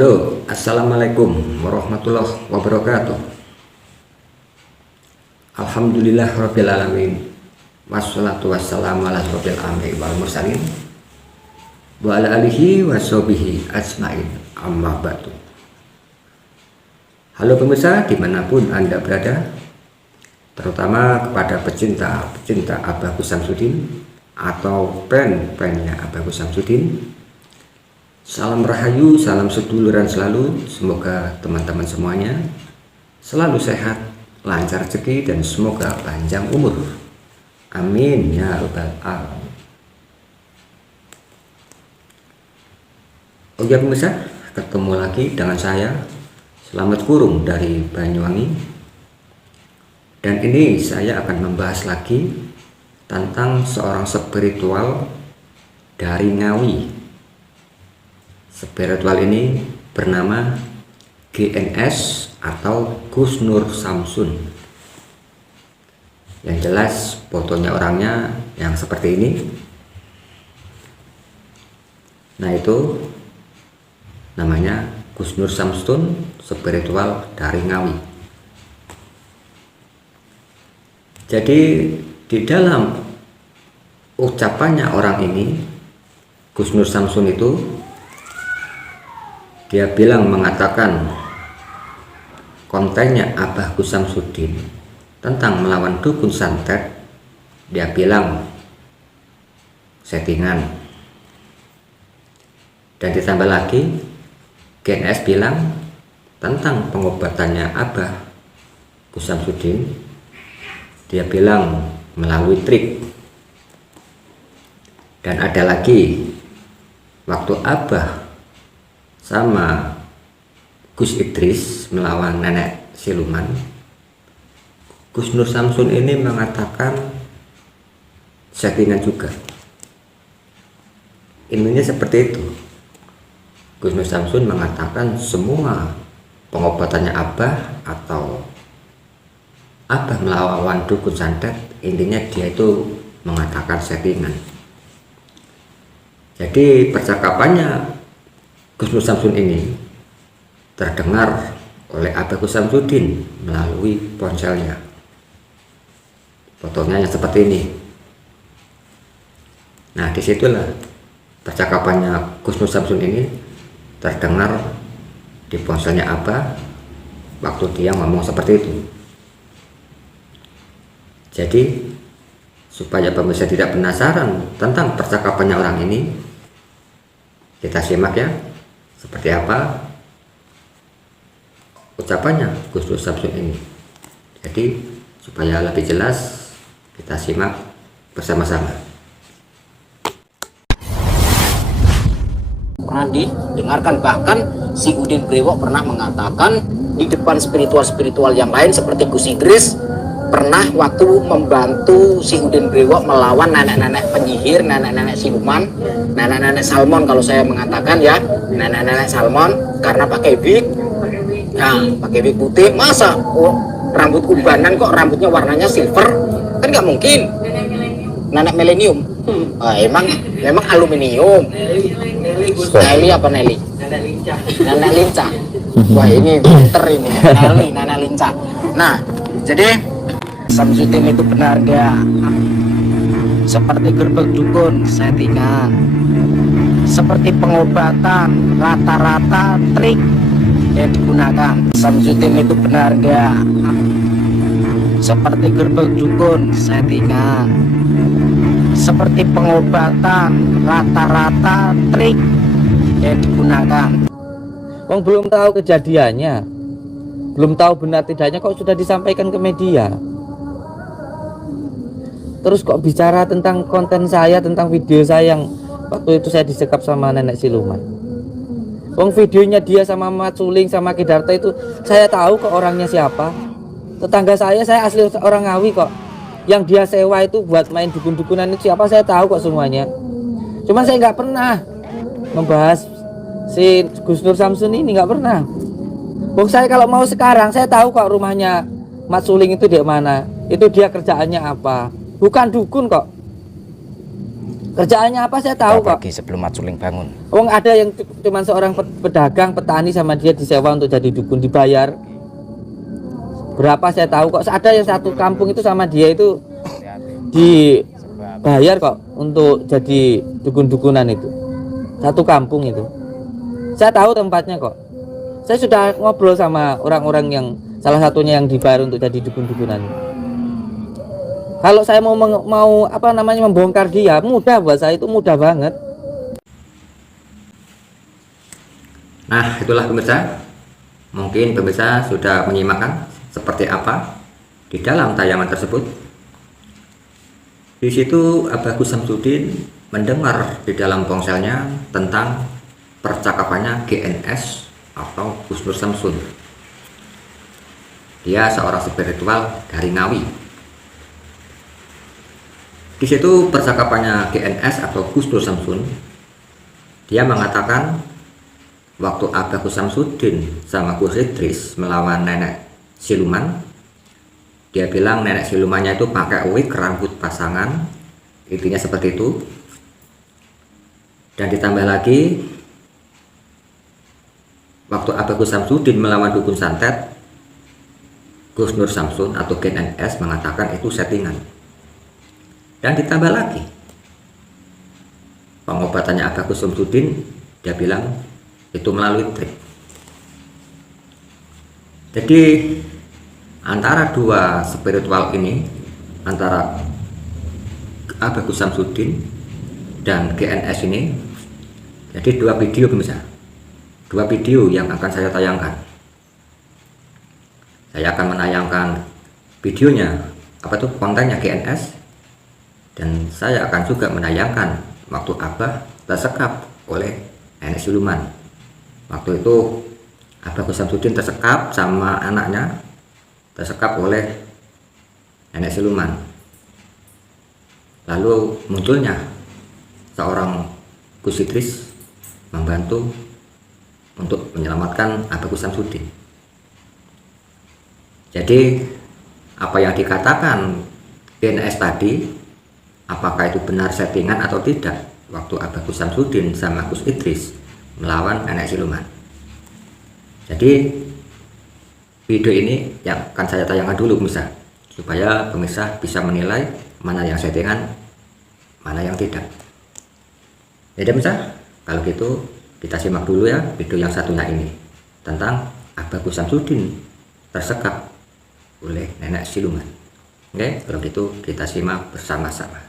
Halo, assalamualaikum warahmatullahi wabarakatuh. Alhamdulillah rabbil alamin. Wassalatu wassalamu ala rabbil alamin wal mursalin wa ala alihi wa sahbihi ajmain. Amma ba'du. Halo pemirsa dimanapun Anda berada, terutama kepada pecinta Abah Gus Samsudin atau fan-fannya Abah Gus Samsudin. Salam rahayu, salam seduluran selalu. Semoga teman-teman semuanya selalu sehat, lancar rezeki, dan semoga panjang umur. Amin ya rabbal alamin. Oke pemirsa, ketemu lagi dengan saya Selamat Kurung dari Banyuwangi. Dan ini saya akan membahas lagi tentang seorang spiritual dari Ngawi. Spiritual ini bernama GNS atau Gus Nur Samsun. Yang jelas fotonya orangnya yang seperti ini. Nah itu namanya Gus Nur Samsun, spiritual dari Ngawi. Jadi di dalam ucapannya orang ini, Gus Nur Samsun itu dia mengatakan kontennya Abah Gus Samsudin tentang melawan dukun santet. Dia bilang settingan, dan ditambah lagi GNS bilang tentang pengobatannya Abah Gus Samsudin, dia bilang melalui trik. Dan ada lagi waktu Abah sama Gus Idris melawan nenek siluman, Gus Nur Samsun ini mengatakan settingan juga. Intinya seperti itu. Gus Nur Samsun mengatakan semua pengobatannya Abah atau Abah melawan dukun santet, intinya dia itu mengatakan settingan. Jadi percakapannya Gus Nur Samsun ini terdengar oleh Abah Gus Samsudin melalui ponselnya. Fotonya yang seperti ini. Nah disitulah percakapannya Gus Nur Samsun ini terdengar di ponselnya Abah waktu dia ngomong seperti itu. Jadi supaya pemirsa tidak penasaran tentang percakapannya orang ini, kita simak ya seperti apa ucapannya Gus Nur Samsun ini. Jadi supaya lebih jelas kita simak bersama-sama. Pernah didengarkan, bahkan si Udin Brewok pernah mengatakan di depan spiritual yang lain seperti Gus Idris pernah waktu membantu si Udin Brewok melawan nenek-nenek penyihir, nenek-nenek siluman, nenek-nenek salmon kalau saya mengatakan ya, nenek-nenek salmon, karena pakai wig. Nah, pakai wig putih, masa rambut ubanan kok rambutnya warnanya silver? Kan nggak mungkin. Nenek milenium. Emang aluminium. Nelly apa Nelly? Nenek lincah. Wah ini pinter ini. Nenek lincah. Nah, jadi Samsudin itu benar dia seperti gerbek dukun settingan, seperti pengobatan rata-rata trik yang digunakan. Samsudin itu benar dia seperti gerbek dukun settingan, seperti pengobatan rata-rata trik yang digunakan. Wong belum tahu kejadiannya, belum tahu benar tidaknya kok sudah disampaikan ke media. Terus kok bicara tentang konten saya, tentang video saya yang waktu itu saya disekap sama nenek siluman. Wong videonya dia sama Mat Suling sama Kidarta itu saya tahu kok orangnya siapa. Tetangga saya asli orang Ngawi kok. Yang dia sewa itu buat main dukun-dukunan itu siapa saya tahu kok semuanya. Cuman saya nggak pernah membahas si Gus Nur Samsun ini, nggak pernah. Wong saya kalau mau sekarang saya tahu kok rumahnya Mat Suling itu di mana. Itu dia kerjaannya apa. Bukan dukun kok. Kerjaannya apa saya tahu kok. Pagi sebelum Mat Suling bangun. Wong ada yang cuma seorang pedagang, petani sama dia disewa untuk jadi dukun, dibayar berapa saya tahu kok. Ada yang satu kampung itu sama dia itu dibayar kok untuk jadi dukun-dukunan itu. Satu kampung itu. Saya tahu tempatnya kok. Saya sudah ngobrol sama orang-orang yang salah satunya yang dibayar untuk jadi dukun-dukunan. Kalau saya mau membongkar dia, mudah buat saya, itu mudah banget. Nah, itulah pemirsa. Mungkin pemirsa sudah menyimakkan seperti apa di dalam tayangan tersebut. Di situ Abagus Samsudin mendengar di dalam ponselnya tentang percakapannya GNS atau Gus Nur Samsun. Dia seorang spiritual dari Ngawi. Di situ percakapannya GNS atau Gus Nur Samsun, dia mengatakan waktu Abagus Samsudin sama Gus Idris melawan nenek siluman, dia bilang nenek silumannya itu pakai wig rambut pasangan, intinya seperti itu. Dan ditambah lagi waktu Abagus Samsudin melawan dukun santet, Gus Nur Samsun atau GNS mengatakan itu settingan. Dan ditambah lagi pengobatannya Abagus Samsudin, dia bilang itu melalui trik. Jadi antara dua spiritual ini, antara Abagus Samsudin dan GNS ini, jadi dua video pemirsa, dua video yang akan saya tayangkan. Saya akan menayangkan videonya, kontennya GNS, dan saya akan juga menayangkan waktu Abah tersekap oleh nenek siluman. Waktu itu Abagus Samsudin tersekap sama anaknya, tersekap oleh nenek siluman. Lalu munculnya seorang Gus Idris membantu untuk menyelamatkan Abagus Samsudin. Jadi apa yang dikatakan GNS tadi, apakah itu benar settingan atau tidak waktu Abagus Samsudin sama Gus Idris melawan nenek siluman. Jadi video ini yang akan saya tayangkan dulu pemirsa, supaya pemirsa bisa menilai mana yang settingan, mana yang tidak. Jadi pemirsa, kalau gitu kita simak dulu ya video yang satunya ini tentang Abagus Samsudin tersekap oleh nenek siluman. Oke, kalau gitu kita simak bersama-sama.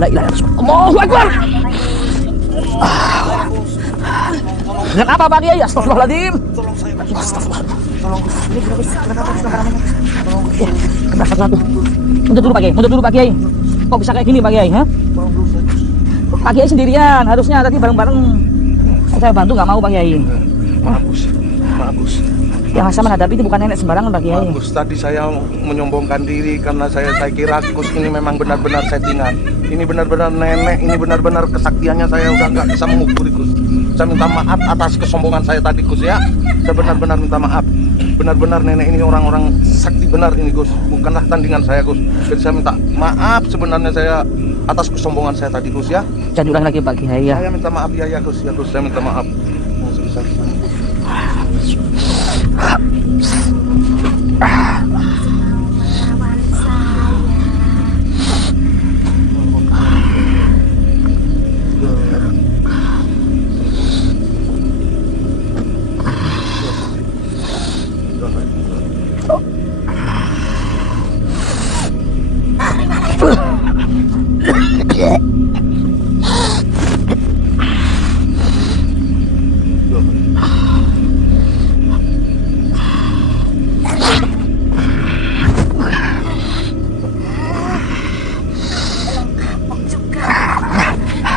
La ilaha illallah. Allahu Akbar. Dengan apa Pak Kiai? Astagfirullahaladzim. Mundur dulu Pak Kiai. Kok bisa kayak gini Pak Kiai? Pak Kiai sendirian, harusnya tadi bareng-bareng. Saya bantu, nggak mau Pak Kiai. Bagus. Yang saya menghadapi itu bukan nenek sembarangan Pak Kiai. Bagus, tadi saya menyombongkan diri karena saya kira Gus ini memang benar-benar settingan. Ini benar-benar nenek, ini benar-benar kesaktiannya, saya udah nggak bisa mengukur Gus. Saya minta maaf atas kesombongan saya tadi Gus ya. Saya benar-benar minta maaf. Benar-benar nenek ini orang-orang sakti benar ini Gus. Bukanlah tandingan saya Gus. Jadi saya minta maaf sebenarnya saya atas kesombongan saya tadi Gus ya. Jangan ulang lagi Pak Kiai ya. Saya minta maaf ya Gus, saya minta maaf.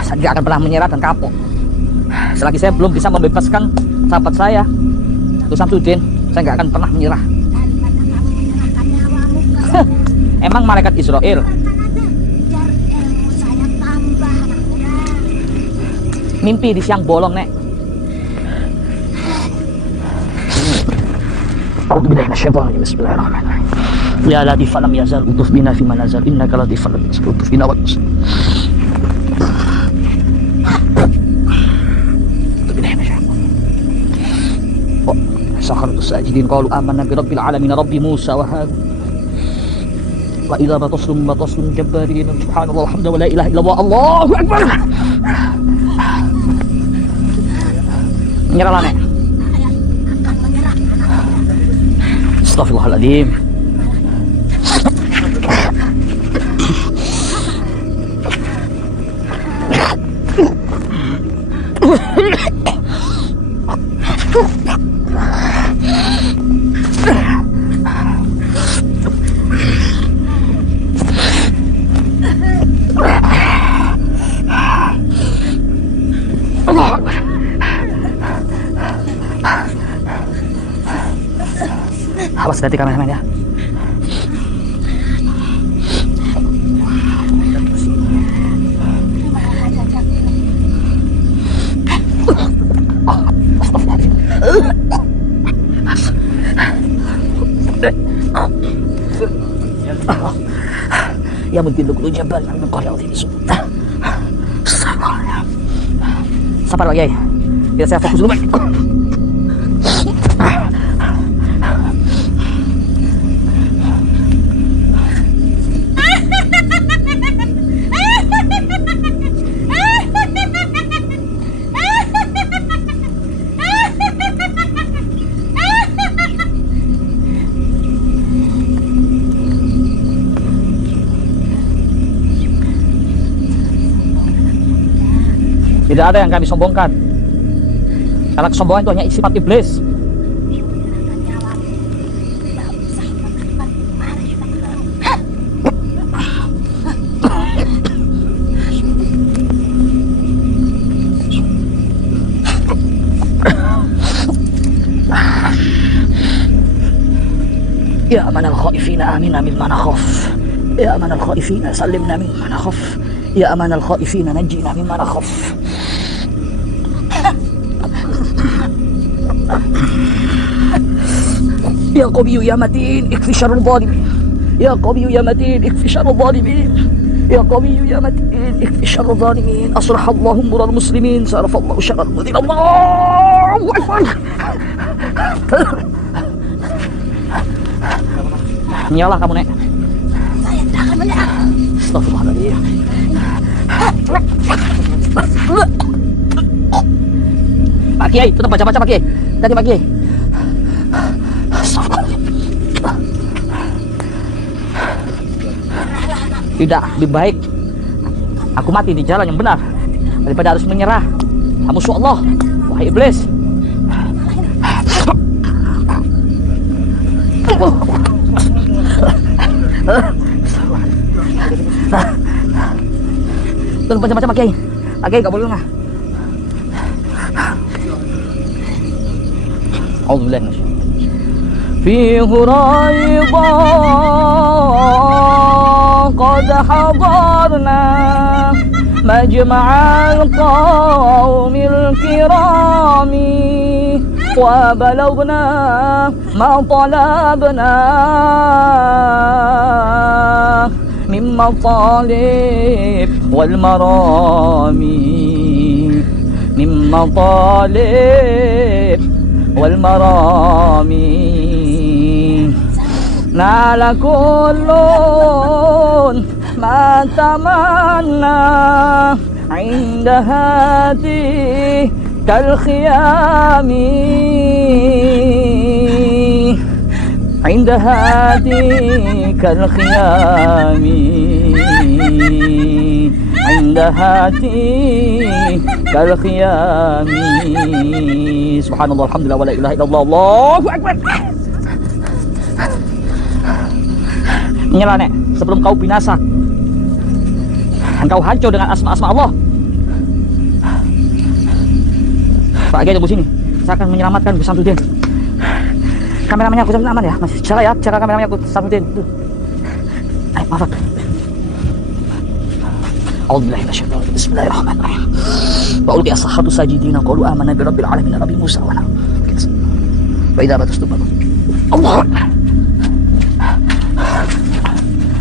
Saya tidak akan pernah menyerah dan kapok selagi saya belum bisa membebaskan sahabat saya Gus Samsudin. Saya nggak akan pernah menyerah. Emang malaikat Israel mimpi di siang bolong nek. أعوذ بالله من الشيطان الرجيم بسم الله الرحمن الرحيم يا لطيف لم يزل ألطف بنا فيما نزل إنك لطيف لم يزل ألطف بنا والنصر سخرت الساجدين قالوا آمنا برب العالمين رب موسى وهارون وإذا بطشتم جبارين سبحان الله والحمد ولا إله إلا الله الله أكبر nyerah nek Astagfirullahaladzim Allah Akbar. Awas hati kameramen ya. Ya mungkin dulu jabal yang berkorel ini. Sabar lagi ya. Biar saya fokus dulu. Tidak ada yang kami sombongkan. Karena kesombongan itu hanya sifat iblis. Ya amanal khaifina amina mimma nakhaf. Ya amanal khaifina sallimna mimma nakhaf. Ya amanal khaifina najjina mimma nakhaf. Ya Qawiyu ya Matin ikfi syarrul zalimin. Ya Qawiyu ya Matin ikfi syarrul zalimin. Ya Qawiyu ya Matin ikfi syarrul zalimin. Asrahallahu mural muslimin sarafallahu syarral mudin. Allahu Akbar. Nyala kamu nek. Saya tidak akan menyerah. Astagfirullahaladzim. Pak Kiai, tetap baca-baca Pak Kiai. Tadi Pak Kiai. Tidak, lebih baik aku mati di jalan yang benar daripada harus menyerah. Musuh Allah, wahai iblis. Tolong baca-baca Pak Kiai. Pak Kiai gak boleh lengah. A'udzubillah minasyaitonir فيه ريضا قد حضرنا مجمع القوم الكرام وبلغنا ما طلبنا من مطالب والمرامي من مطالب والمرامي نال كل ما تمنى عند هذه كالخيام عند هذه كالخيام عند هذه كالخيام سبحان الله الحمد لله ولا إله إلا الله الله أكبر. Menyerah nek sebelum kau binasa, engkau hancur dengan asma-asma Allah. Pak Kiai tunggu sini, saya akan menyelamatkan Gus Samsudin. Kameramennya Gus Samsudin aman ya, masih cara ya, cara kameramennya Gus Samsudin. Ayo maaf. A'udzubillahi minasyaitonir rajim. Bismillahirrahmanirrahim. Wa ulqiya as-saharatu sajidina qalu amanna bi rabbil alamin nabi Musa wa Harun. Wa idza batastum Allah Akbar.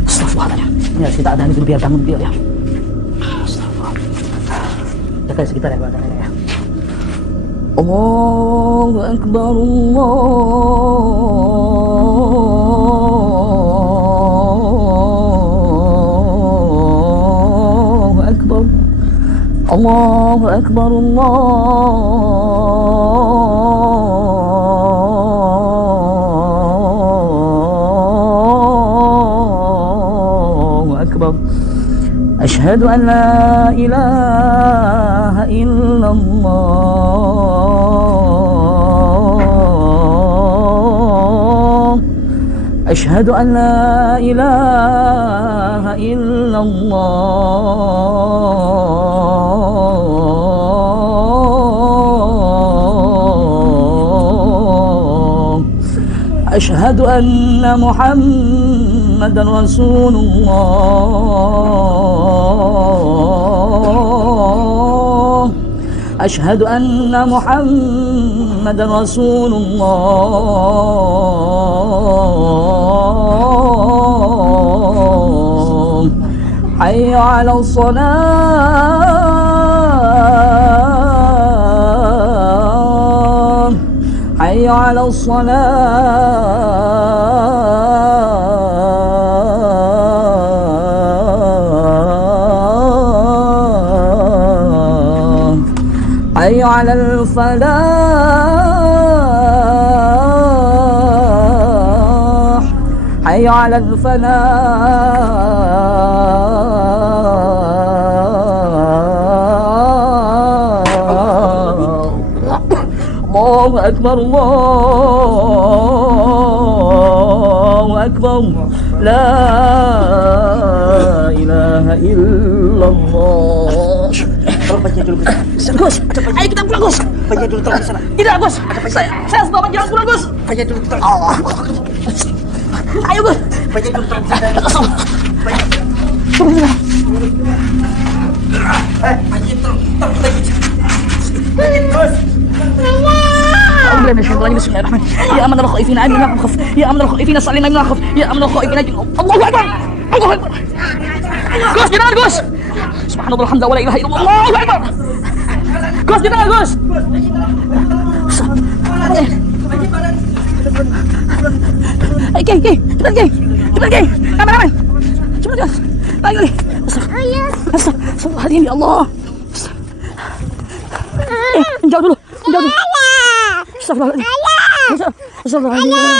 Astagfirullahaladzim. Ya, kita ada dulu biar bangun dia ya. Astagfirullah. Jaga sekitar ya, Pak. Ya. Allahu Akbar, Allahu Akbar, Allahu Akbar, Allahu Akbar. Asyhadu an la ilaha illallah. Asyhadu an la ilaha illallah. Asyhadu anna Muhammadan Rasulullah. Asyhadu anna Muhammadan Rasulullah. Hayya 'alal shalah. Hayya 'alal shalah. Hayya 'alal falah. Hayya 'alal falah. Allahu Akbar, Allahu Akbar. La ilaha illallah. Tolong baca dulu, Gus. Gus, ayo kita pulang, Gus. Baca dulu, tolong di sana. Tidak, Gus. Saya sebab jangan pulang, Gus. Baca dulu, tolong. Allah. Ayo, Gus. Baca dulu, tolong di sana. Baca, tolong baca. Gus. أعوذ بالله من الشيطان الرجيم. بسم الله الرحمن الرحيم. يا أمن الخائفين آمنوا ما نخف. يا أمن الخائفين سلمنا ما نخف. يا أمن الخائفين الله أكبر. الله أكبر. Gus, jangan Gus. Subhanallah alhamdulillah wa la ilaha illallah. Allahu Akbar. Gus, jangan Gus. Oke, cepat kameramen. Cepat Gus. Lagi. Astagfirullahaladzim ya Allah. Jauh dulu. Astagfirullahaladzim. Astagfirullah.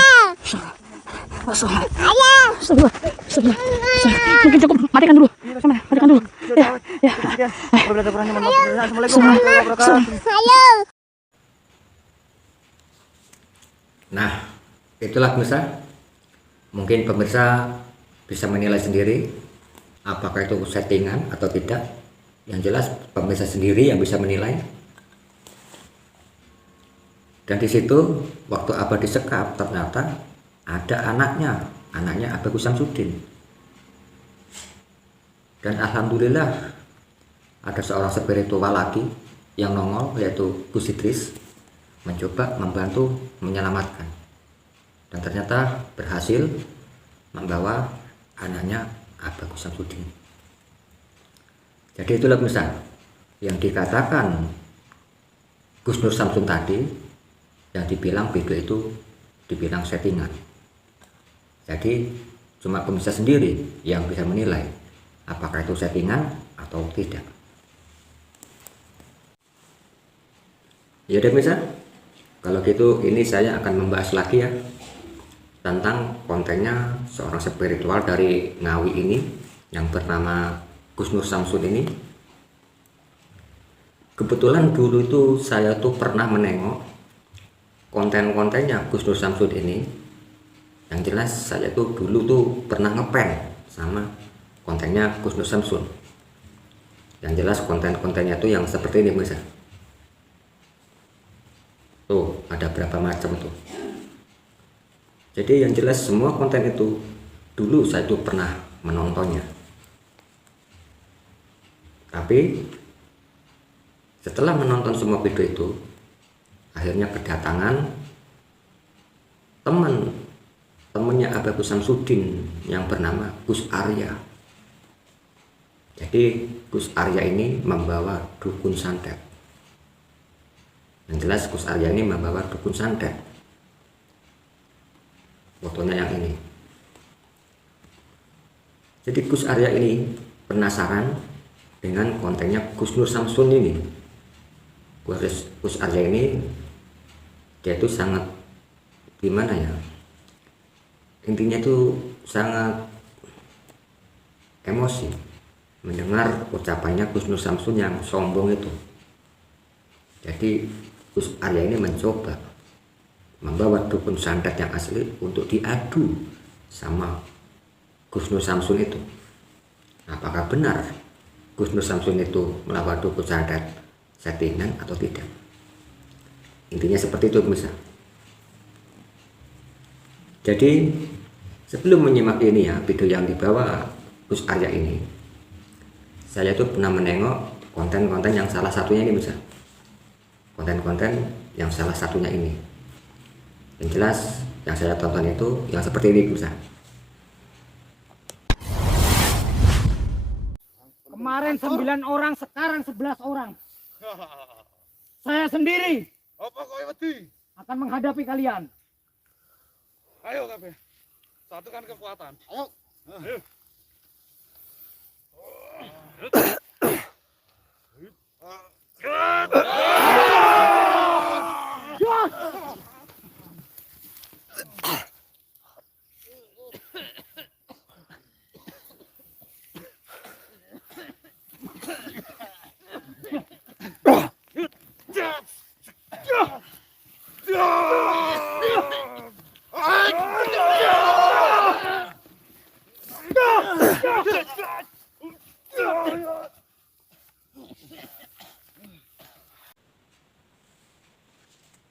Mungkin cukup. Matikan dulu. Matikan dulu. Ya. Nah, itulah pemirsa. Mungkin pemirsa bisa menilai sendiri apakah itu settingan atau tidak. Yang jelas pemirsa sendiri yang bisa menilai. Dan di situ waktu Abah disekap ternyata ada anaknya Abah Gus Samsudin. Dan alhamdulillah ada seorang spiritual lagi yang nongol, yaitu Gus Idris, mencoba membantu menyelamatkan. Dan ternyata berhasil membawa anaknya Abah Gus Samsudin. Jadi itulah pemirsa yang dikatakan Gus Nur Samsun tadi, yang dibilang video itu dibilang settingan. Jadi cuma pemirsa sendiri yang bisa menilai apakah itu settingan atau tidak. Ya udah pemirsa, kalau gitu ini saya akan membahas lagi ya tentang kontennya seorang spiritual dari Ngawi ini yang bernama Gus Nur Samsun ini. Kebetulan dulu itu saya tuh pernah menengok konten-kontennya Gus Nur Samsun ini. Yang jelas saya tuh dulu tuh pernah ngepen sama kontennya Gus Nur Samsun. Yang jelas konten-kontennya tuh yang seperti ini pemirsa. Tuh ada berapa macam tuh. Jadi yang jelas semua konten itu dulu saya tuh pernah menontonnya. Tapi setelah menonton semua video itu, akhirnya berdatangan temannya Abah Gus Samsudin yang bernama Gus Arya. Jadi Gus Arya ini membawa dukun santet. Yang jelas Gus Arya ini membawa dukun santet. Fotonya yang ini. Jadi Gus Arya ini penasaran dengan kontennya Gus Nur Samsun ini. Gus Arya ini dia itu sangat gimana ya, intinya itu sangat emosi mendengar ucapannya Gus Nur Samsun yang sombong itu. Jadi Gus Arya ini mencoba membawa dukun santet yang asli untuk diadu sama Gus Nur Samsun itu. Apakah benar Gus Nur Samsun itu melawan dukun santet settingan atau tidak? Intinya seperti itu pemirsa. Jadi sebelum menyimak ini ya, video yang dibawa Gus Arya ini, saya itu pernah menengok konten-konten yang salah satunya ini pemirsa. Konten-konten yang salah satunya ini. Yang jelas yang saya tonton itu yang seperti ini pemirsa. Kemarin 9 orang, sekarang 11 orang. Saya sendiri Apa kau wedi? akan menghadapi kalian. Ayo kabeh. Satukan kekuatan. Ayo. Ayo.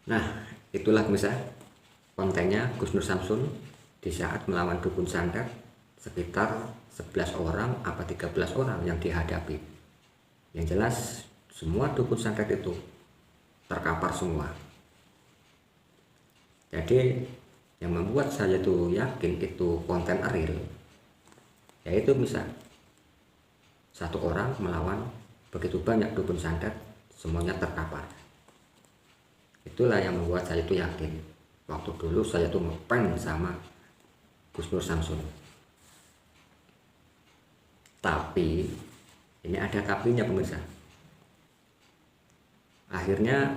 Nah, itulah pemirsa kontennya Gus Nur Samsun di saat melawan dukun santet sekitar 11 orang apa 13 orang yang dihadapi. Yang jelas semua dukun santet itu terkapar semua. Jadi yang membuat saya tuh yakin itu konten real, yaitu bisa satu orang melawan begitu banyak dukun santet, semuanya terkapar. Itulah yang membuat saya itu yakin. Waktu dulu saya tuh ngefans sama Gus Nur Samsun. Tapi ini ada tapinya pemirsa. Akhirnya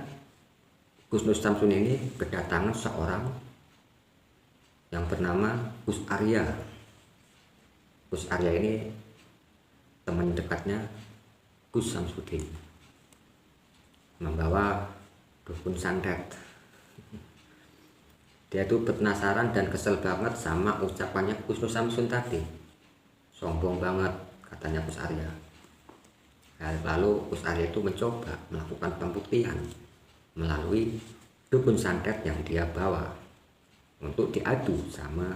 Gus Nur Samsun ini kedatangan seorang yang bernama Gus Arya. Gus Arya ini teman dekatnya Gus Samsudin, membawa dukun santet. Dia tuh penasaran dan kesel banget sama ucapannya Gus Nur Samsun tadi. Sombong banget katanya Gus Arya. Lalu Gus Arya itu mencoba melakukan pembuktian melalui dukun santet yang dia bawa untuk diadu sama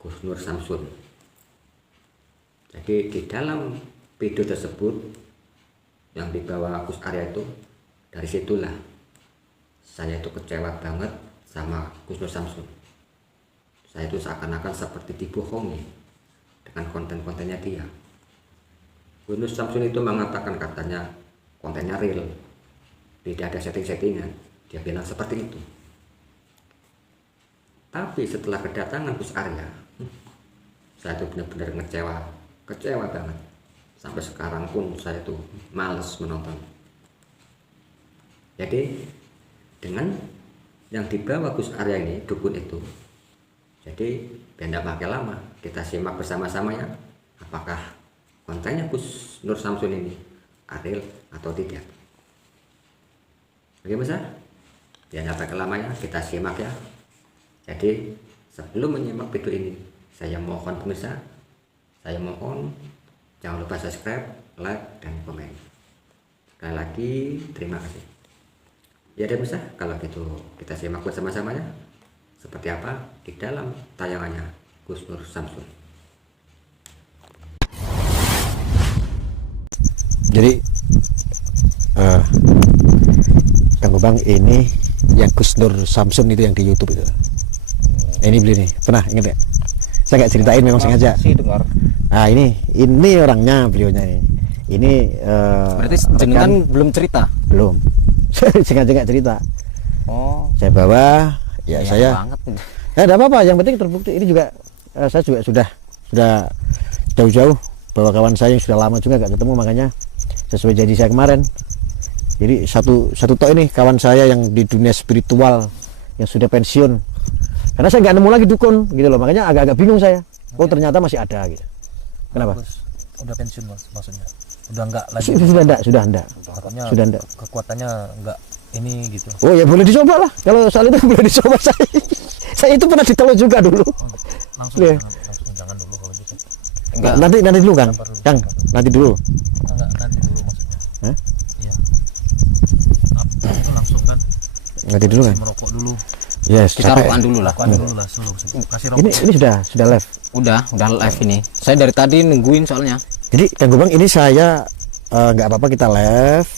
Gus Nur Samsun. Jadi di dalam video tersebut yang dibawa Gus Arya itu, dari situlah saya itu kecewa banget sama Gus Nur Samsun. Saya itu seakan-akan seperti dibohongi dengan konten-kontennya dia. Gus Nur Samsun itu mengatakan katanya kontennya real, tidak ada setting-settingan. Dia bilang seperti itu. Tapi setelah kedatangan Gus Arya, saya itu benar-benar kecewa banget. Sampai sekarang pun saya itu males menonton. Jadi dengan yang dibawa Gus Arya ini, dukun itu, jadi biar tidak pakai lama, kita simak bersama-sama ya, apakah kontennya Gus Nur Samsun ini real atau tidak. Oke pemirsa, biar tidak pakai lama ya, kita simak ya. Jadi sebelum menyimak video ini, saya mohon pemirsa, saya mohon jangan lupa subscribe, like, dan komen. Sekali lagi terima kasih. Ya deh pemirsa, kalau gitu kita simak bersama-sama ya, seperti apa di dalam tayangannya Gus Nur Samsun. Jadi Kang Gobang, ini yang Gus Nur Samsun itu yang di YouTube itu. Ini beli nih, pernah inget ya? Saya nggak ceritain, memang sengaja. Sih dengar. Nah ini orangnya, beliaunya ini. Ini Berarti jenengan belum cerita? belum. Sengaja nggak cerita. Oh. Saya bawa, ya Sayang saya. banget. Ya tidak apa-apa, yang penting terbukti. Ini juga saya juga sudah jauh-jauh bawa kawan saya yang sudah lama juga nggak ketemu, makanya sesuai janji saya kemarin. Jadi satu tok ini kawan saya yang di dunia spiritual yang sudah pensiun. Karena saya nggak nemu lagi dukun gitu loh, makanya agak-agak bingung saya. Oh ternyata masih ada gitu. Kenapa? Udah pensiun Mas, maksudnya. Udah enggak lagi. Sudah enggak. Takutnya Sudah enggak. Kekuatannya enggak ini gitu. Oh ya boleh dicoba lah. Kalau soal itu boleh dicoba saya. Saya itu pernah ditolong juga dulu. Langsung Ya. langsung jangan dulu kalau gitu. Enggak. Nanti dulu Kang. Kang, nanti dulu. Enggak nanti dulu maksudnya. Hah? Iya. Itu langsung kan Nanti dulu kan. merokok dulu. Yes. Kita rokokan dulu lah. Rokokan dulu lah slow. Kasih rokok. Ini sudah live. Udah live ini. Saya dari tadi nungguin soalnya. Jadi Kang Gobang ini saya nggak apa-apa kita live.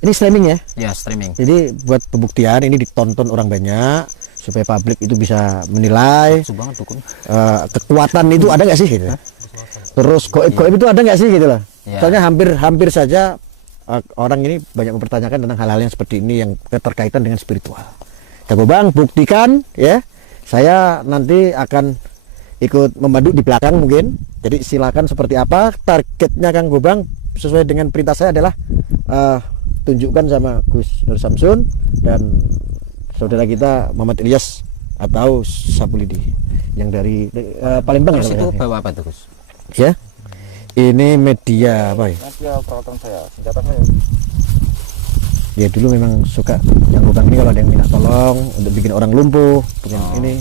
Ini streaming ya. Ya, streaming. Jadi buat pembuktian ini ditonton orang banyak supaya publik itu bisa menilai Nafsu banget dukun. kekuatan itu ada nggak sih gitu. Terus goib itu ada nggak sih gitu loh. Ya. Soalnya hampir saja orang ini banyak mempertanyakan tentang hal-hal yang seperti ini yang keterkaitan dengan spiritual. Kang Gobang buktikan ya. Saya nanti akan ikut membantu di belakang mungkin. Jadi silakan seperti apa targetnya Kang Gobang sesuai dengan perintah saya adalah tunjukkan sama Gus Nur Samsun dan saudara kita Muhammad Ilyas atau Sapulidi yang dari Palembang. Terus ya, itu namanya. bawa apa tuh, Gus? Ya. Ini media apa ya? Media peralatan saya, senjata saya. Ya dulu memang suka Kang Gobang ini kalau ada yang minta tolong untuk bikin orang lumpuh, bikin ini.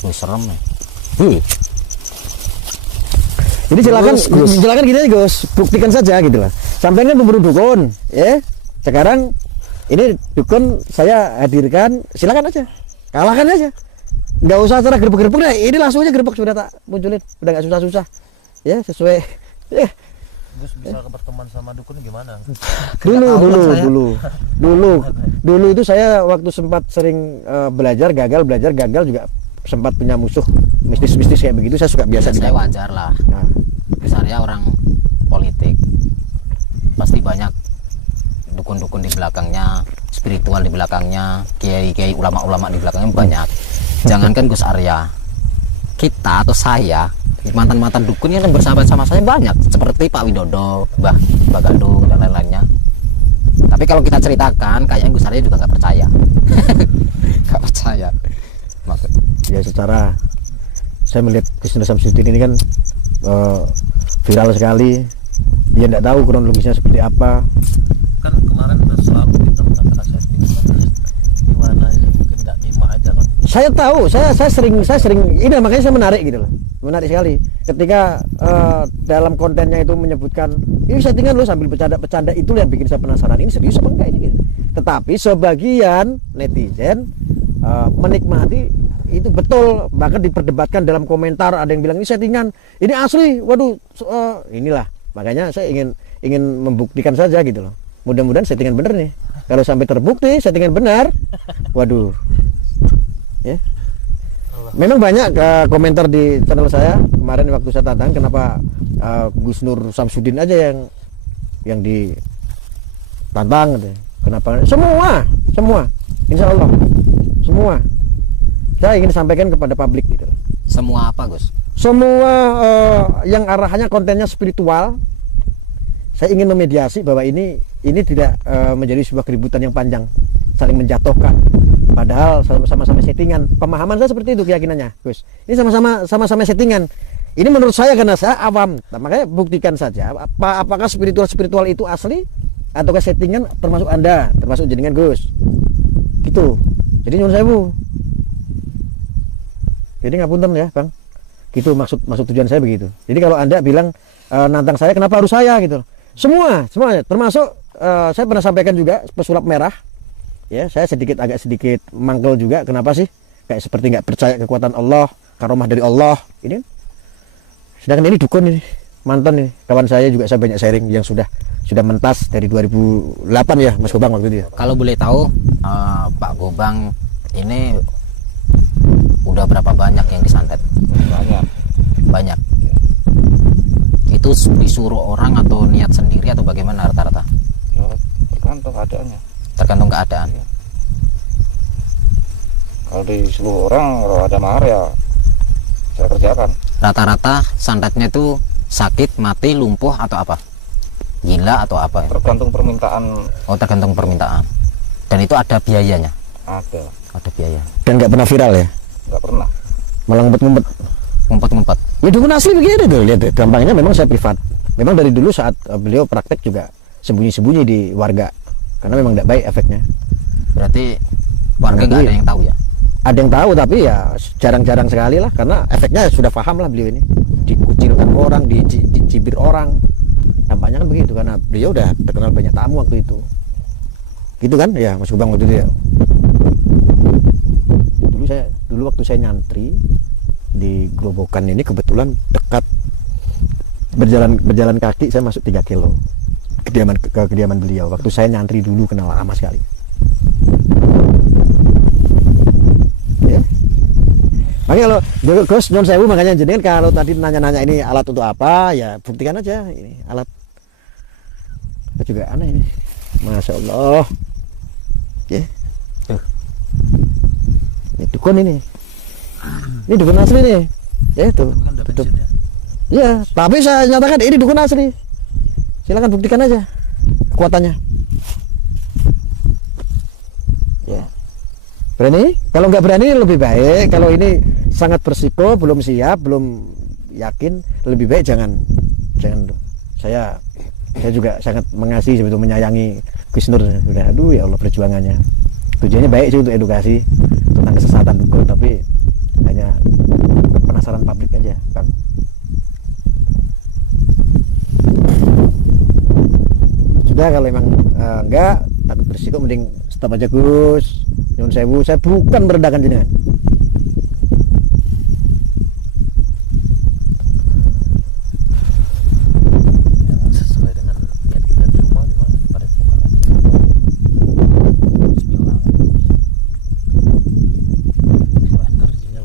Wih, serem ya. Jadi silakan gini aja Gus, buktikan saja gitu lah. Sampai kan pemburu dukun, ya. Sekarang ini dukun saya hadirkan, silakan aja, kalahkan aja. Nggak usah cara gerbek-gerbek deh, ini langsung aja gerbek sudah tak munculin, udah nggak susah-susah. Ya sesuai. Ya. Gus bisa berteman sama dukun gimana? Dulu itu saya waktu sempat sering belajar gagal juga sempat punya musuh mistis kayak begitu, saya suka biasa. Saya wajar lah. Nah, Saya orang politik. Pasti banyak dukun-dukun di belakangnya, spiritual di belakangnya, kiai-kiai, ulama-ulama di belakangnya banyak. Jangankan Gus Arya, kita atau saya, mantan-mantan dukun yang bersahabat sama saya banyak, seperti Pak Widodo, Mbah Gadung dan lain-lainnya. Tapi kalau kita ceritakan, kayaknya Gus Arya juga nggak percaya. Nggak percaya. ya secara saya melihat Gus Nur Samsudin ini kan viral sekali. Dia tidak tahu kronologisnya seperti apa. Kan kemarin udah selalu kita mengatakan setting gimana ya, mungkin nggak nyimak aja kan. Saya tahu, saya sering ini makanya saya menarik gitu loh. Menarik sekali ketika dalam kontennya itu menyebutkan ini settingan lo sambil bercanda itu yang bikin saya penasaran ini serius apa enggak ini gitu. Tetapi sebagian netizen menikmati itu betul, bahkan diperdebatkan dalam komentar, ada yang bilang ini settingan, ini asli, waduh inilah. Makanya saya ingin membuktikan saja gitu loh. Mudah-mudahan settingan bener nih. Kalau sampai terbukti settingan benar, waduh. Ya. Memang banyak komentar di channel saya kemarin waktu saya tantang kenapa Gus Nur Samsudin aja yang ditantang gitu. Kenapa? Semua. Insya Allah semua. Saya ingin sampaikan kepada publik gitu. Semua apa, Gus? Semua yang arahannya kontennya spiritual, saya ingin memediasi bahwa ini tidak menjadi sebuah keributan yang panjang, saling menjatuhkan. Padahal sama-sama settingan. Pemahaman saya seperti itu keyakinannya, Gus. Ini sama-sama settingan. Ini menurut saya karena saya awam. Nah, makanya buktikan saja apakah spiritual itu asli ataukah settingan, termasuk Anda, termasuk jenengan Gus. Gitu. Jadi nyuruh saya, Bu. Jadi ngapunten ya, Bang. Gitu maksud tujuan saya begitu. Jadi kalau Anda bilang nantang saya, kenapa harus saya gitu? Semuanya termasuk saya pernah sampaikan juga pesulap merah. Ya, saya agak sedikit mangkel juga. Kenapa sih? Kayak seperti nggak percaya kekuatan Allah, karomah dari Allah. Ini sedangkan ini dukun ini, mantan ini. Kawan saya juga saya banyak sharing yang sudah mentas dari 2008 ya, Mas Gobang waktu itu. Kalau boleh tahu, Pak Gobang ini Udah berapa banyak yang disantet? Banyak. Itu disuruh orang atau niat sendiri atau bagaimana rata-rata? Ya, tergantung keadaannya. Tergantung keadaan. Kalau disuruh orang, kalau ada mahar ya saya kerjakan. Rata-rata santetnya itu sakit, mati, lumpuh atau apa? Gila atau apa? Tergantung permintaan. Oh, tergantung permintaan. Dan itu ada biayanya? Ada Biaya. Dan nggak pernah viral ya? nggak pernah. Malah ngumpet-ngumpet. Ngumpet-ngumpet. Ya dukun asli begini tuh, lihat gampangnya memang saya privat. Memang dari dulu saat beliau praktek juga sembunyi-sembunyi di warga, karena memang tidak baik efeknya. Berarti warga nggak ada yang tahu ya? Ada yang tahu tapi ya jarang-jarang sekali lah, karena efeknya sudah paham lah beliau ini. Dikucilkan orang, dicibir orang. Dampaknya kan begitu, karena beliau udah terkenal banyak tamu waktu itu. Gitu kan ya Mas Gubang waktu itu ya. Dulu waktu saya nyantri di Grobogan ini kebetulan dekat, berjalan kaki saya masuk 3 kilo ke kediaman beliau waktu saya nyantri dulu, kenal lama sekali ya. Makanya kalau Gus non sewu, makanya jenengan kalau tadi nanya-nanya ini alat untuk apa ya buktikan aja, ini alat. Itu juga aneh ini, Masya Allah ya. Ini dukun ini dukun asli nih ya, itu ya, tapi saya nyatakan ini dukun asli, silakan buktikan aja kekuatannya ya. Berani? Kalau nggak berani lebih baik, kalau ini sangat bersiko, belum siap, belum yakin, lebih baik jangan. Saya juga sangat mengasihi, sebetulnya menyayangi Gus Nur, udah aduh ya Allah perjuangannya, tujuannya baik sih untuk edukasi tentang kesesatan dukun, tapi hanya penasaran publik aja kan. Sudah kalau emang enggak takut berisiko, mending stop aja Gus. Nyun sewu, saya bukan merendahkan jenengan. Yang sesuai dengan niat kita di rumah gimana pada Bismillah.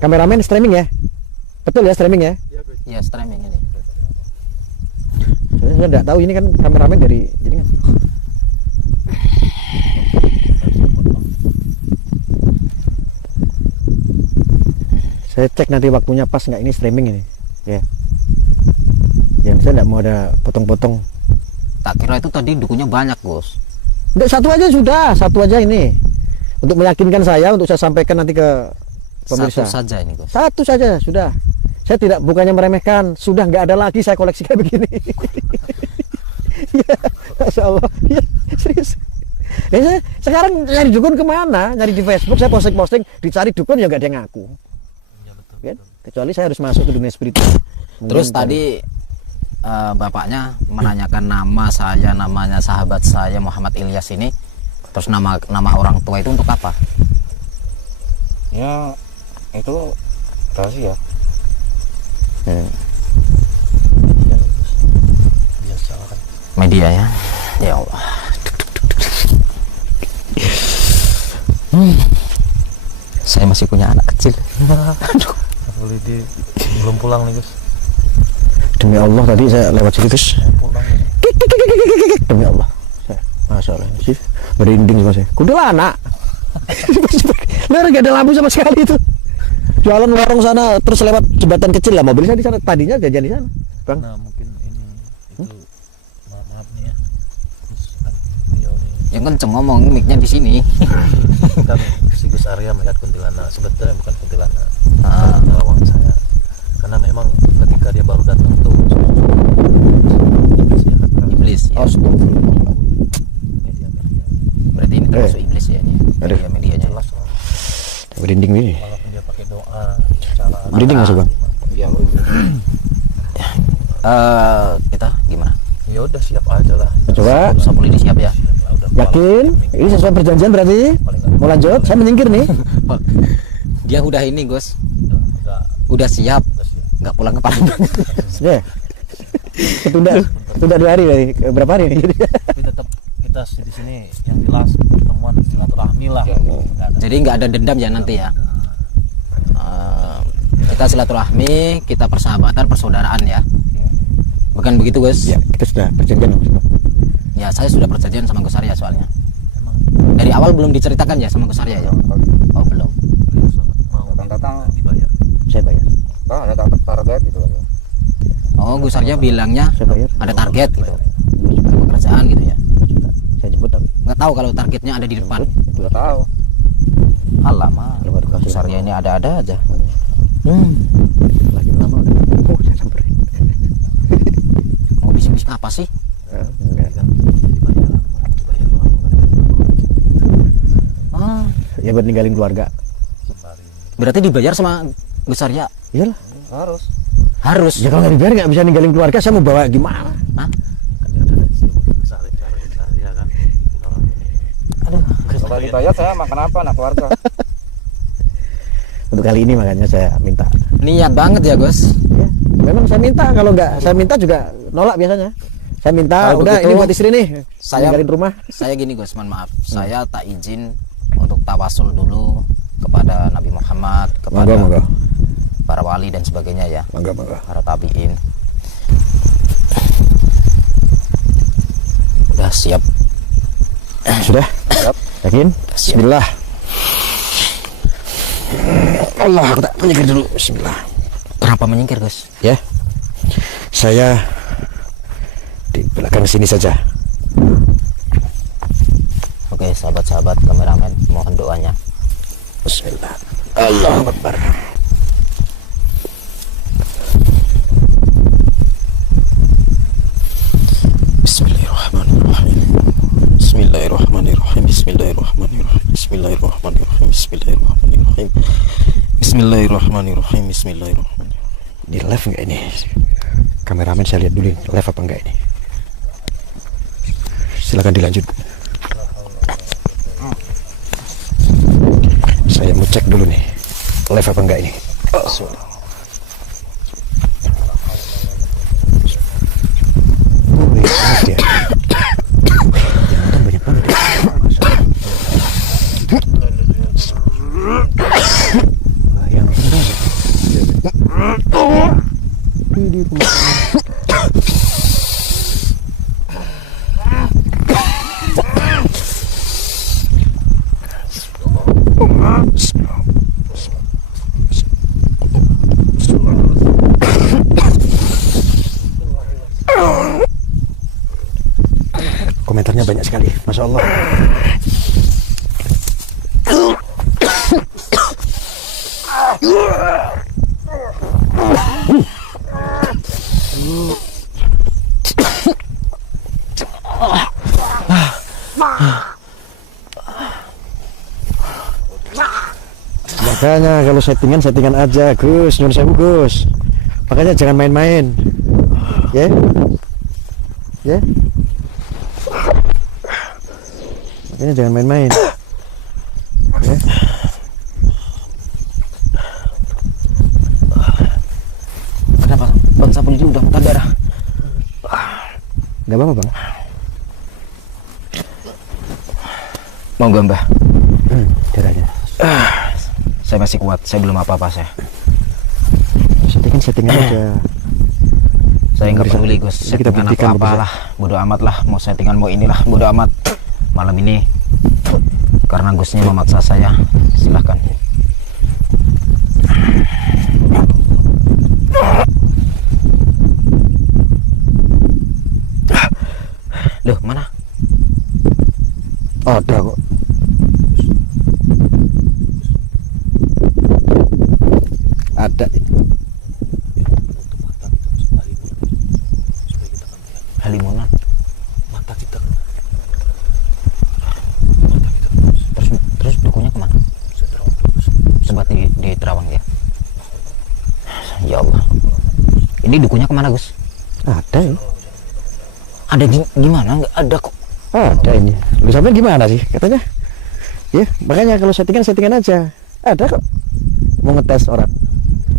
Kameramen streaming ya? Betul ya streaming ya? Iya, streaming ini. Saya nggak tahu ini kan kameramen dari jenengan. Saya cek nanti waktunya pas nggak ini streaming ini ya. Yang saya nggak mau ada potong-potong. Tak kira itu tadi dukunnya banyak, Gus. Nggak, satu aja sudah, satu aja ini untuk meyakinkan saya, untuk saya sampaikan nanti ke pemirsa. Satu saja ini, Gus. Satu saja sudah. Saya tidak, bukannya meremehkan, sudah nggak ada lagi saya koleksi kayak begini. Ya, Masya Allah ya, serius ya. Saya sekarang nyari dukun kemana, nyari di Facebook, saya posting dicari dukun ya nggak ada yang ngaku ya, kecuali saya harus masuk ke dunia spiritual. Terus tadi bapaknya menanyakan nama saya, namanya sahabat saya Muhammad Ilyas ini, terus nama orang tua itu untuk apa? Ya itu rahasia. biasa kan Media ya. Ya Allah. Saya masih punya anak kecil. Aduh. boleh belum pulang nih Gus. Demi Allah tadi saya lewat situ Gus. Pulang Demi Allah. Masya Allah sih, merinding sama saya. Kuntilanak. Bener gak ada lampu sama sekali itu. Jualan warung sana terus lewat jembatan kecil lah, mobil saya di sana, tadinya jajan di sana Bang. nah mungkin ini itu maaf nih ya Gus, kan beliau nih Yang kenceng ngomong, mic-nya di sini. kan si Gus Arya melihat kuntilanak, sebetulnya bukan kuntilanak, Ah. lawan saya, karena memang ketika dia baru datang tuh iblis ya kan, Iblis ya. Astagfirullah. media-media Berarti ini termasuk iblis ya ini. Aduh. Media-medianya. jelas soal Merinding ini. walaupun dia pakai doa cara Merinding masuk Bang. Kita gimana? ya udah siap aja lah, Coba Sapul ini siap ya? udah yakin ini sesuai perjanjian berarti. Mau lanjut? Saya menyingkir nih. Dia udah ini, Gus. udah Udah siap. siap. Nggak pulang ke Padang. Ya. Ketunda 2 hari berarti. Berapa hari nih? Tapi tetap kita di sini yang jelas pertemuan silaturahmi lah. Nggak ada. Jadi nggak ada dendam ya nanti ya? kita silaturahmi, kita persahabatan, persaudaraan ya. Bukan begitu Gus? Ya, kita sudah perjanjian. Ya saya sudah perjanjian sama Gus Arya soalnya. Dari awal belum diceritakan ya sama Gus Arya ya? Oh belum. Datang Saya bayar. ada target gitu. Oh Gus Arya bilangnya Saya bayar. ada target gitu. Ada pekerjaan gitu ya. Saya jemput tapi. Nggak tahu kalau targetnya ada di depan. Udah tahu. Alamak, Kalau nggak dikasih. Gus Arya ini ada-ada aja. Lagi lama udah. Saya samperin. Mau bisik-bisik apa sih? Enggak. Ah, Ya buat ninggalin keluarga. berarti dibayar sama Gus Arya? Iyalah. Harus. Ya kalau nggak dibayar nggak bisa ninggalin keluarga. Saya mau bawa gimana? Hah? Kan dia ada gaji mungkin besar ya kan. Mungkin orang ini. Aduh. Kalau dibayar saya makan apa anak keluarga? Untuk kali ini makanya saya minta. Niat banget ya Gus. Ya, memang saya minta. Kalau nggak saya minta juga nolak biasanya. Saya minta, Kalau udah begitu, ini buat istri nih. saya- Ninggalin rumah. Saya gini Gus, mohon maaf. Saya tak izin untuk tawasul dulu kepada Nabi Muhammad, kepada Monggo. para wali dan sebagainya ya. Monggo. Para tabiin. Udah siap. Sudah? Yakin? Bismillah. Allah, aku tak menyingkir dulu. Bismillah. Kenapa menyingkir Gus? Ya. Saya di belakang sini saja. Oke sahabat-sahabat kameramen, mohon doanya. Bismillah. Allahu Akbar. Bismillahirrahmanirrahim. Bismillahirrahmanirrahim. Bismillahirrahmanirrahim. Bismillahirrahmanirrahim. Bismillahirrahmanirrahim. Bismillahirrahmanirrahim. Bismillahirrahmanirrahim. Di live enggak ini? Kameramen saya lihat dulu live apa enggak ini. Silakan dilanjut. Saya mau cek dulu nih live apa enggak ini. Banyak ya. Banyak banget ya. Yang komentarnya banyak sekali, Masya Allah. Makanya kalau settingan aja Gus, nyuwun sewu Gus. Makanya jangan main-main. Ya. Ya. Makanya jangan main-main. Ya. Kenapa Bang Sapulidi udah muntah darah? Gak apa-apa Bang. Monggo Mbah. Darahnya. Saya masih kuat, saya belum apa-apa saya. Settingan aja. Saya nggak Bisa. peduli Gus, Bisa kita settingan buktikan, apalah, bodo amat lah, mau settingan mau inilah, bodo amat. Malam ini karena Gusnya memaksa saya, silahkan. Loh mana? Ada kok. Ada. Halimunan. Mata kita Terus dukunya kemana? Sempat di Terawang ya. Ya Allah. Ini dukunya kemana Gus? Ada ya. Ada di gimana? Nggak ada kok. Ada ini. Lu sampean gimana sih katanya? Ya, makanya kalau settingan aja. Ada kok. Mau ngetes orang.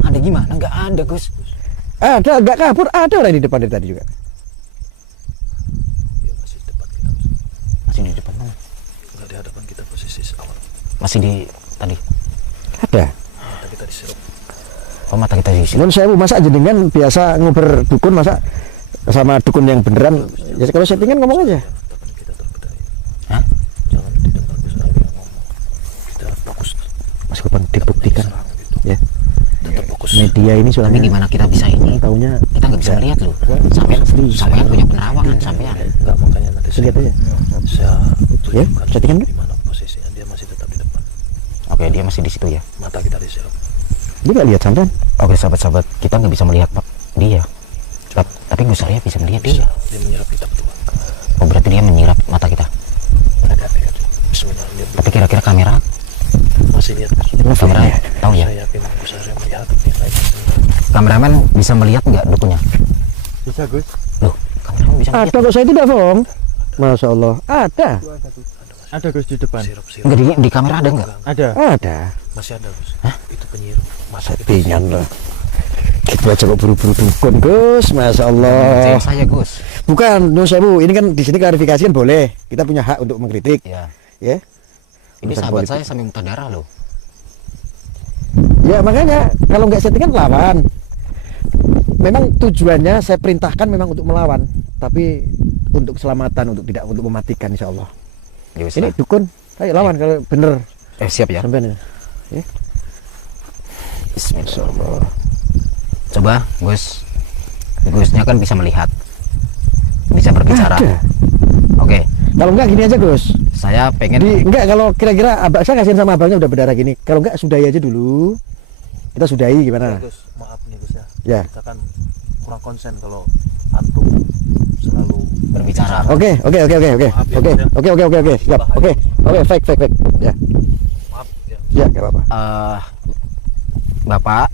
Ada gimana? Nggak ada Gus. Ada, enggak kabur. Ada orang di depan dari tadi juga. dia masih di depan kita, Masih di depan mana? nggak di hadapan kita posisi awal. Masih di tadi. Ada. Mata kita diserap. Oh, mata kita diisi. Nun sewu, masa jenengan biasa ngoper dukun, masa sama dukun yang beneran? Ya kalau settingan ngomong aja. Kita terbedai. Hah? Jangan didengar Gus Ari yang ngomong. Kita fokus. Mas Kupan dibuktikan. Ya. Tetap fokus. Media ini Tapi soalnya gimana kita bisa ini? taunya Kita nggak bisa melihat loh. Sampean punya penerawangan sampean. Enggak, makanya nanti Lihat aja. saya Ya, tunjukkan settingan dulu. di mana posisinya. Dia masih tetap di depan. Oke, dia masih di situ ya. Mata kita disiram. Dia nggak lihat sampean. Oke, sahabat-sahabat, kita nggak bisa melihat Pak dia. Tapi Gus Arya bisa melihat dia. Dia menyerap kita berdua. Oh, berarti dia menyirap mata kita. Hati-hati. Bismillah. Dia Tapi kira-kira kamera masih lihat. kamera tahu ya? Saya yakin Gus Ari melihat yang lain. Kameramen bisa melihat nggak dukunnya? Bisa Gus. Loh, kameramen bisa melihat. Ada kok, saya tidak bohong. Masya Allah, ada. Ada Gus di depan. Sirup-sirup. Enggak, di kamera ada nggak? Ada. Ada. Masih ada Gus. Itu penyirup. Masa kita Settingan lah. Gitu aja kok buru-buru dukun, Gus. Masya Allah. Percaya saya Gus. Bukan, Nun Sewu, ini kan di sini klarifikasi kan boleh. Kita punya hak untuk mengkritik, Ya. ya. Ini Urusan sahabat politik. saya sampai muntah darah loh. Ya makanya kalau nggak settingan lawan. Memang tujuannya saya perintahkan memang untuk melawan, tapi untuk keselamatan, untuk tidak untuk mematikan, insya Allah. Ya, wis Ini lah. dukun, ayo lawan kalau bener. Siap ya. Sampean ya. Bismillah. Coba Gusnya kan bisa melihat, bisa berbicara. Ada. Oke, Kalau enggak gini aja, Gus. saya pengen Enggak, kalau kira-kira abang saya kasihan sama abangnya udah berdarah gini. Kalau enggak sudahi aja dulu. Kita sudahi gimana? Gus, maaf nih Gus ya. Ya. Kita kan kurang konsen kalau antum selalu berbicara. Oke. Siap. Oke, fake. Ya. Maaf ya. Ya, enggak apa-apa. Bapak,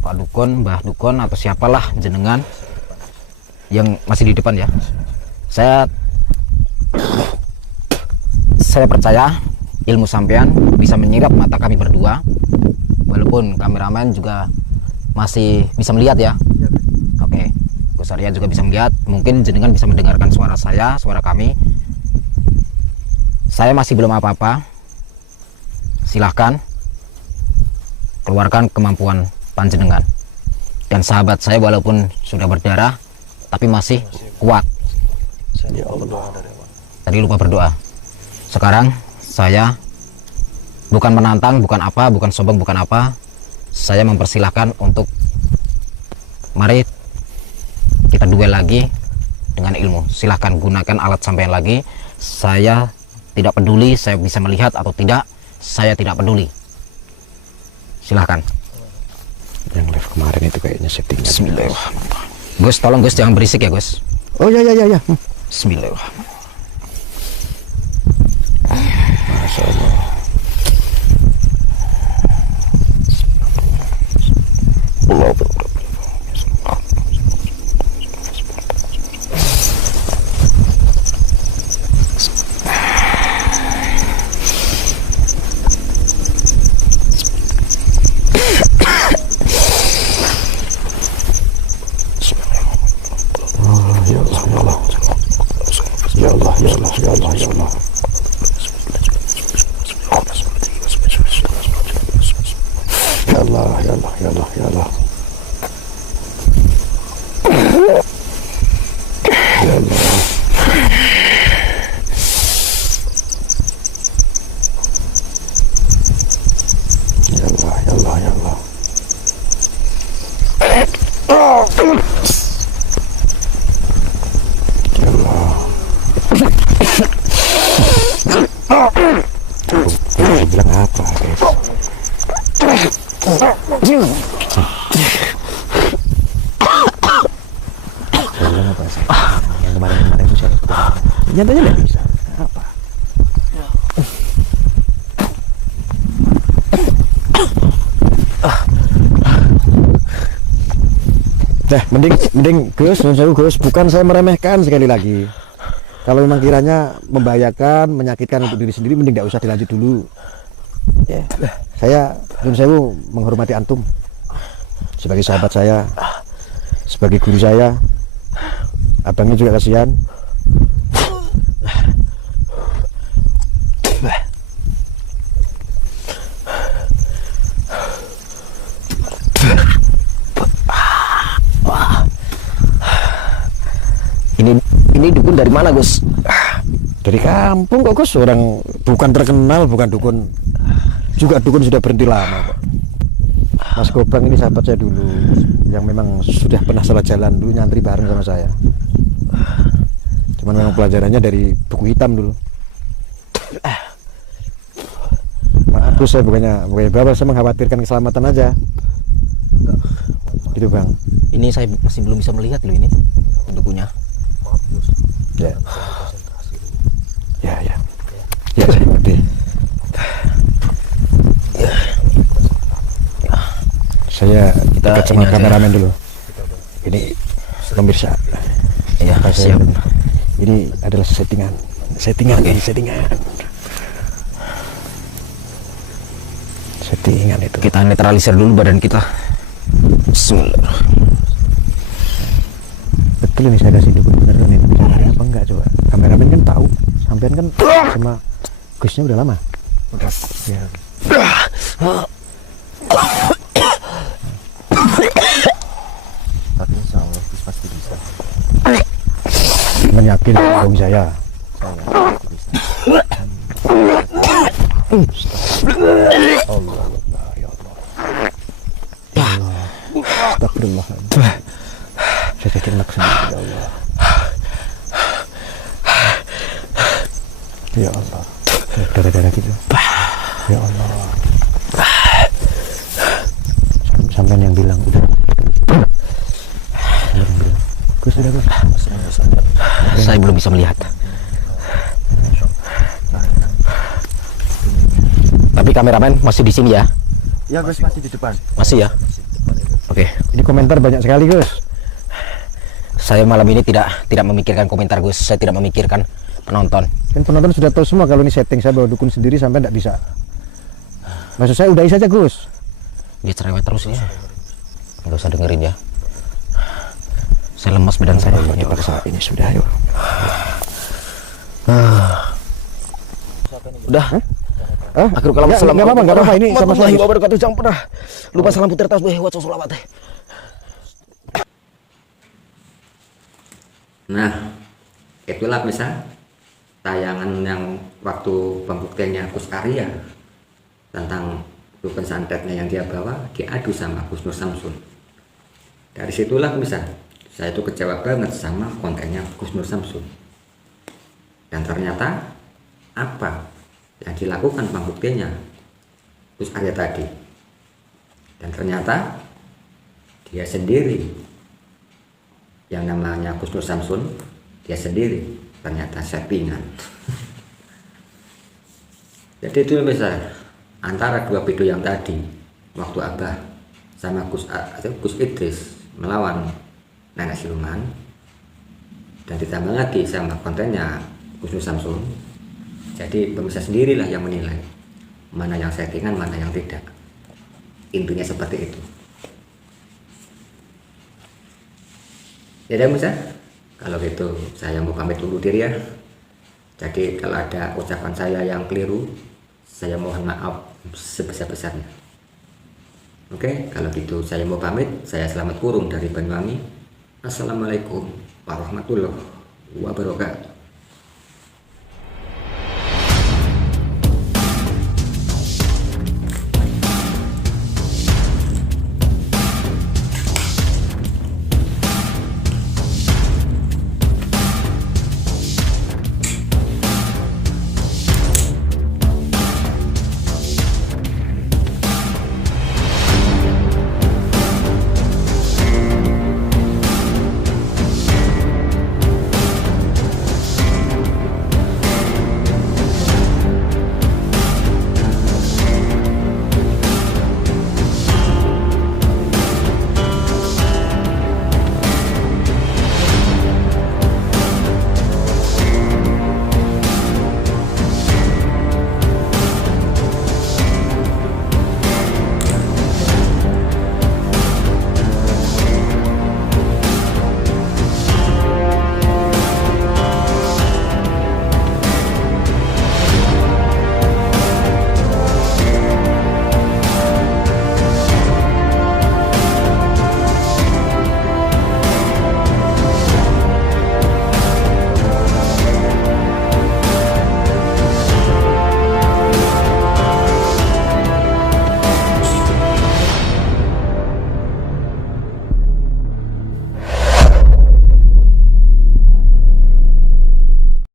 Pak Dukun, Mbah Dukun atau siapalah jenengan yang masih di depan ya. Saya percaya ilmu sampean bisa menyirap mata kami berdua. Walaupun kameramen juga masih bisa melihat ya. Oke, Gus Arya juga bisa melihat. Mungkin jenengan bisa mendengarkan suara saya, suara kami. Saya masih belum apa-apa. Silahkan keluarkan kemampuan panjenengan. Dan sahabat saya walaupun sudah berdarah tapi masih kuat. Saya berdoa dari awal. Tadi lupa berdoa. Sekarang saya bukan menantang, bukan apa, bukan sombong, bukan apa. Saya mempersilahkan untuk mari kita duel lagi dengan ilmu. Silahkan gunakan alat sampean lagi. Saya tidak peduli saya bisa melihat atau tidak. Saya tidak peduli. Silahkan. Yang live kemarin itu kayaknya settingan. Bismillahirrahmanirrahim. Gus, tolong Gus jangan berisik ya Gus. Oh ya. Bismillahirrahmanirrahim. Masya Allah. Ya Allah. Bilang apa, guys? Yang kemarin itu saya nyatanya nggak bisa. Apa? Dah, mending Gus, bukan saya meremehkan sekali lagi. Kalau memang kiranya membahayakan, menyakitkan untuk diri sendiri, mending tidak usah dilanjut dulu. Ya, saya Nun Sewu menghormati antum sebagai sahabat saya, sebagai guru saya. Abangnya juga kasihan. dari mana, Gus? Dari kampung kok Gus, orang bukan terkenal, bukan dukun. Juga dukun sudah berhenti lama kok. Mas Gobang ini sahabat saya dulu, yang memang sudah pernah salah jalan dulu, nyantri bareng sama saya. Cuman memang pelajarannya dari buku hitam dulu. Maaf Gus, saya bukannya bapak, saya mengkhawatirkan keselamatan aja. Gitu Bang. Ini saya masih belum bisa melihat loh ini bentuknya. Ya. Ya, saya ngerti. Saya dekat sama kameramen dulu. Ini pemirsa. Ya, siap. Ini adalah settingan. Settingan itu. Kita netralisir dulu badan kita. Bismillah. Betul ini saya kasih dukun beneran ini, bisa lari apa enggak coba? Kameramen kan tahu, sampean kan sama Gusnya udah lama. Udah. Ya. Tapi insya Allah Gus pasti bisa. Yakin dong saya. Allah, ya Allah. Astagfirullah. Saya jadi enak sendiri, ya Allah. Ya Allah. Darah-darah gitu. Ya Allah. Sampai yang bilang udah. Gus sudah Gus. Saya belum bisa melihat. Tapi kameramen masih di sini ya? Ya Gus, masih di depan. Masih ya? Oke. Ini komentar banyak sekali Gus. Saya malam ini tidak memikirkan komentar, Gus. Saya tidak memikirkan penonton. Kan penonton sudah tahu semua kalau ini setting, saya bawa dukun sendiri sampai tidak bisa. Maksud saya udahi saja Gus. Dia cerewet terus ya. Nggak usah dengerin ya. Saya lemas badan saya. Ya paksa ini sudah yuk. Udah. Akhirul kalam. Enggak apa-apa ini sama warahmatullahi wabarakatuh. Jangan pernah lupa salam putar tasbih wa sholawat. Nah, itulah bisa tayangan yang waktu pembuktiannya Gus Arya tentang dukun santetnya yang dia bawa diadu sama Gus Nur Samsun. Dari situlah bisa saya itu kecewa banget sama kontennya Gus Nur Samsun. Dan ternyata apa yang dilakukan pembuktiannya Gus Arya tadi. Dan ternyata dia sendiri yang namanya Gus Nur Samsun, dia sendiri ternyata settingan. Jadi itu bisa antara dua video yang tadi waktu Abah sama Gus Idris melawan Nenek Siluman, dan ditambah lagi sama kontennya Gus Nur Samsun. Jadi pemirsa sendirilah yang menilai mana yang settingan, mana yang tidak. Intinya seperti itu. Ya udah Musa, kalau gitu saya mau pamit dulu diri ya. Jadi kalau ada ucapan saya yang keliru, saya mohon maaf sebesar-besarnya. Oke, kalau gitu saya mau pamit. Saya Selamat Kurung dari Banyuwangi. Assalamualaikum warahmatullahi wabarakatuh.